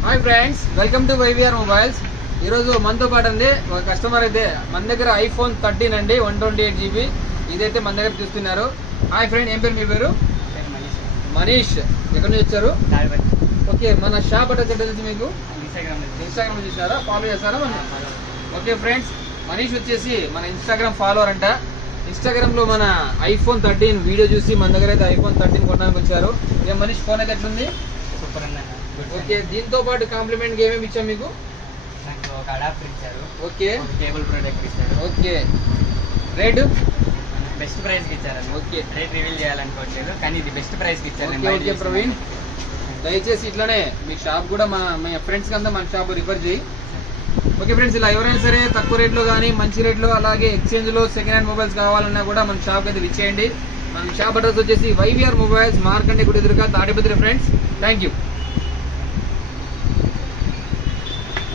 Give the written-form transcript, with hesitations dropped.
Hi friends, welcome to YVR mobiles. ఈరోజు మనతో పాటు అండి ఒక కస్టమర్ అయితే మన దగ్గర ఐఫోన్ 13 అండి 128 GB ఇదైతే మన దగ్గర చూస్తున్నారు. హాయ్ ఫ్రెండ్, ఏం పేరు మీ పేరు? మనీష్. ఎక్కడి నుంచి వచ్చారు? ఓకే, మన షాప్ అడ్రస్ ఎక్కడ తెలుసు మీకు? ఇన్స్టాగ్రామ్ లో చూసారా? ఫాలో చేస్తారా? ఓకే ఫ్రెండ్స్, మనీష్ వచ్చేసి మన ఇన్స్టాగ్రామ్ ఫాలోవర్ అంట. ఇన్స్టాగ్రామ్ లో మన ఐఫోన్ 13 వీడియో చూసి మన దగ్గర అయితే ఐఫోన్ 13 కొనడానికి వచ్చారు. ఏం మనీష్, ఫోన్ అయితే ఎట్లుంది? సూపర్ అన్న. ఓకే, దీంతో పాటు కాంప్లిమెంట్ ఏమేమి ఇచ్చాం మీకు? నాకు ఒక అడాప్టర్ ఇచ్చారు. ఓకే, కేబుల్ ప్రొటెక్టర్ ఇచ్చారు. ఓకే, రేట్ బెస్ట్ ప్రైస్ కి ఇచ్చారు. ఓకే, రేట్ రివీల్ చేయాలనుకోవట్లేదు, కానీ ఇది బెస్ట్ ప్రైస్ కి ఇచ్చారు. ఓకే ప్రవీణ్, దయచేసి ఇట్లానే మీ షాప్ కూడా మా ఫ్రెండ్స్ కంతా మన షాప్ రిఫర్ చేయి. ఓకే ఫ్రెండ్స్, ఇలా ఎవరైనా సరే తక్కువ రేట్లో కానీ మంచి రేట్లో అలాగే ఎక్స్చేంజ్ లో సెకండ్ హ్యాండ్ మొబైల్స్ కావాలన్నా కూడా మన షాప్ అయితే విచ్చేయండి. మన షాప్ అడ్రస్ వచ్చేసి వైవిఆర్ మొబైల్స్, మార్కండే గుడి ఎదురుగా తాడిపత్రి. Friends, thank you.